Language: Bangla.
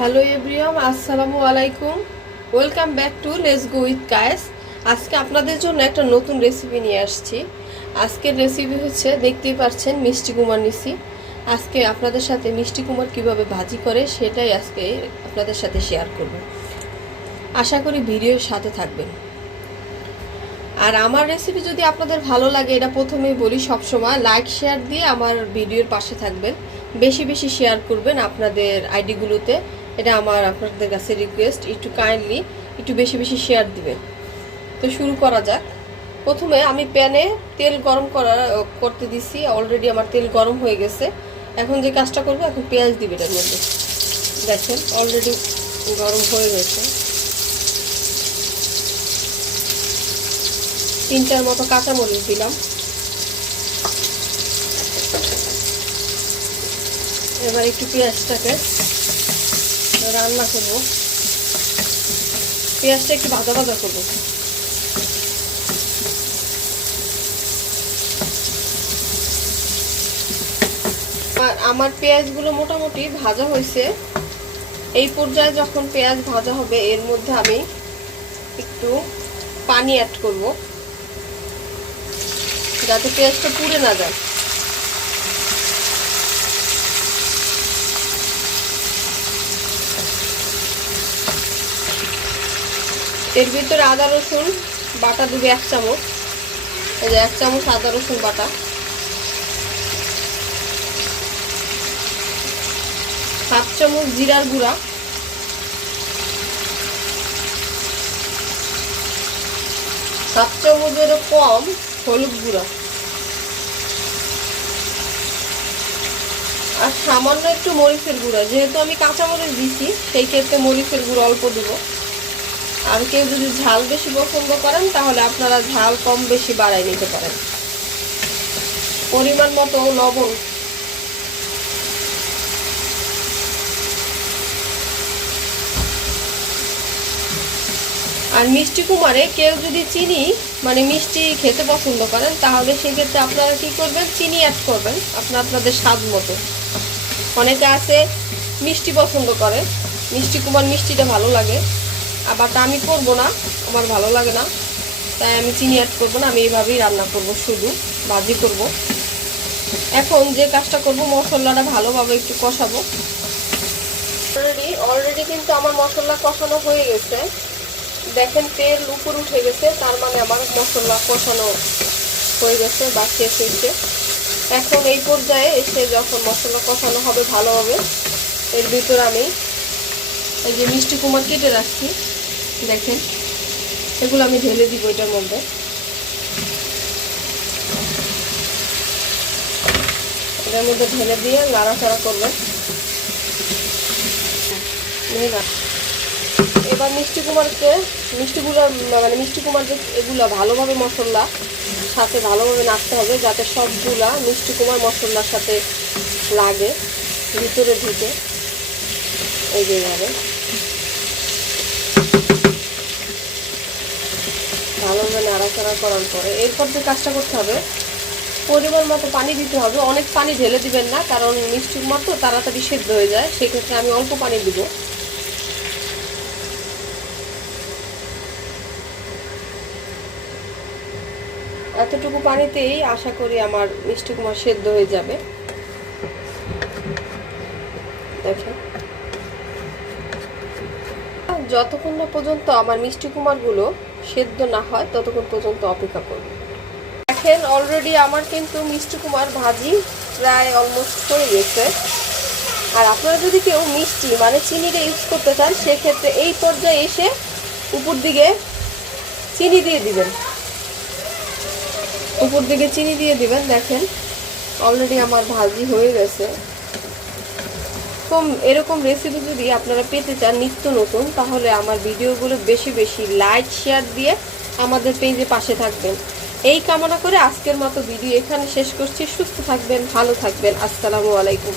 হ্যালো এভরিওয়ান, আসসালামু আলাইকুম। Welcome back to let's go with Kayes আজকে আপনাদের জন্য একটা নতুন রেসিপি নিয়ে আসছি। আজকের রেসিপি হচ্ছে, দেখতেই পাচ্ছেন মিষ্টি কুমার নিসি আজকে আপনাদের সাথে মিষ্টি কুমার কীভাবে ভাজি করে, সেটাই আজকে আপনাদের সাথে শেয়ার করব। আশা করি ভিডিওর সাথে থাকবেন। আর আমার রেসিপি যদি আপনাদের ভালো লাগে, এটা প্রথমেই বলি সবসময় লাইক শেয়ার দিয়ে আমার ভিডিওর পাশে থাকবেন। বেশি বেশি শেয়ার করবেন আপনাদের আইডিগুলোতে। এটা আমার আপনাদের কাছে রিকোয়েস্ট একটু কাইন্ডলি একটু বেশি বেশি শেয়ার দিবেন। তো শুরু করা যাক। প্রথমে আমি প্যানে তেল গরম করা করতে দিছি। অলরেডি আমার তেল গরম হয়ে গেছে। এখন যে কাজটা করব, এখন পেঁয়াজ দিবে এটার মধ্যে। দেখেন অলরেডি গরম হয়ে গেছে। তিনটার মতো কাঁচামরিচ দিলাম। এবার একটু পেঁয়াজটাকে রান্না করব। পেঁয়াজটা একটু ভাজা ভাজা করব। আমার পেঁয়াজগুলো মোটামুটি ভাজা হয়েছে। এই পর্যায়ে যখন পেঁয়াজ ভাজা হবে, এর মধ্যে আমি একটু পানি অ্যাড করব। যাতে পেঁয়াজটা পুড়ে না যায়। এর ভিতরে আদা, রসুন বাটা দেবে এক চামচ। এই যে এক চামচ আদা, রসুন বাটা। সাত চামচ জিরার গুঁড়া। হাফ চামচেরও কম হলুদ গুঁড়া। আর সামান্য একটু মরিচের গুঁড়া, যেহেতু আমি কাঁচা মরিচ দিছি, সেই ক্ষেত্রে মরিচের গুঁড়ো অল্প দিব। আর কেউ যদি ঝাল বেশি পছন্দ করেন, তাহলে আপনারা ঝাল কম বেশি বাড়াই নিতে পারেন। পরিমাণ মতো লবণ। আর মিষ্টি কুমারে কেউ যদি চিনি মানে মিষ্টি খেতে পছন্দ করেন, তাহলে সেক্ষেত্রে আপনারা কি করবেন? চিনি অ্যাড করবেন আপনার আপনাদের স্বাদ মতো। অনেকে আছে মিষ্টি পছন্দ করে। মিষ্টি কুমার মিষ্টিটা ভালো লাগে। আবার আমি করব না, আমার ভালো লাগে না। তাই আমি চিনি অ্যাড করব না, আমি এইভাবেই রান্না করব, শুধু ভাজি করব। এখন যে কাজটা করব, মশলাটা ভালোভাবে একটু কষাবো। অলরেডি অলরেডি কিন্তু আমার মশলা কষানো হয়ে গেছে। দেখেন তেল উপর উঠে গেছে, তার মানে আমার মশলা কষানো হয়ে গেছে বা শেষ হয়েছে। এখন এই পর্যায়ে এসে যখন মশলা কষানো হবে ভালো হবে এর ভিতর আমি এই যে মিষ্টি কুমার কেটে রাখছি। দেখেন। এগুলো আমি ঢেলে দিব এটার মধ্যে। এটার মধ্যে ঢেলে দিয়ে নাড়াচাড়া করবেন। এবার মিষ্টি কুমারকে মিষ্টিগুলো মানে মিষ্টি কুমার যে এগুলো ভালোভাবে মশলা সাথে ভালোভাবে নাড়তে হবে, যাতে সবগুলা মিষ্টি কুমার মশলার সাথে লাগে, ভিতরে ঢুকে। এই যেভাবে ভালোভাবে নাড়াচাড়া করার পরে এরপর যে কাজটা করতে হবে, পরিমাণ মতো পানি দিতে হবে। অনেক পানি ঢেলে দিবেন না, কারণ মিষ্টি কুমার তো তাড়াতাড়ি সেদ্ধ হয়ে যায়, সেক্ষেত্রে আমি অল্প পানি দিব। এতটুকু পানিতেই আশা করি আমার মিষ্টি কুমার সেদ্ধ হয়ে যাবে। দেখেন। যতক্ষণ না পর্যন্ত আমার মিষ্টি কুমারগুলো সেদ্ধ না হয়, ততক্ষণ পর্যন্ত অপেক্ষা করব। দেখেন অলরেডি আমার কিন্তু মিষ্টি কুমার ভাজি প্রায় অলমোস্ট হয়ে গেছে। আর আপনারা যদি কেউ মিষ্টি মানে চিনিটা ইউজ করতে চান, সেক্ষেত্রে এই পর্যায়ে এসে উপর দিকে চিনি দিয়ে দিবেন। উপর দিকে চিনি দিয়ে দিবেন, দেখেন অলরেডি আমার ভাজি হয়ে গেছে। তো এরকম রেসিপি যদি আপনারা পেতে চান নিত্য নতুন, তাহলে আমার ভিডিওগুলো বেশি বেশি লাইক শেয়ার দিয়ে আমাদের পেজে পাশে থাকবেন। এই কামনা করে আজকের মতো ভিডিও এখানে শেষ করছি। সুস্থ থাকবেন, ভালো থাকবেন। আসসালামু আলাইকুম।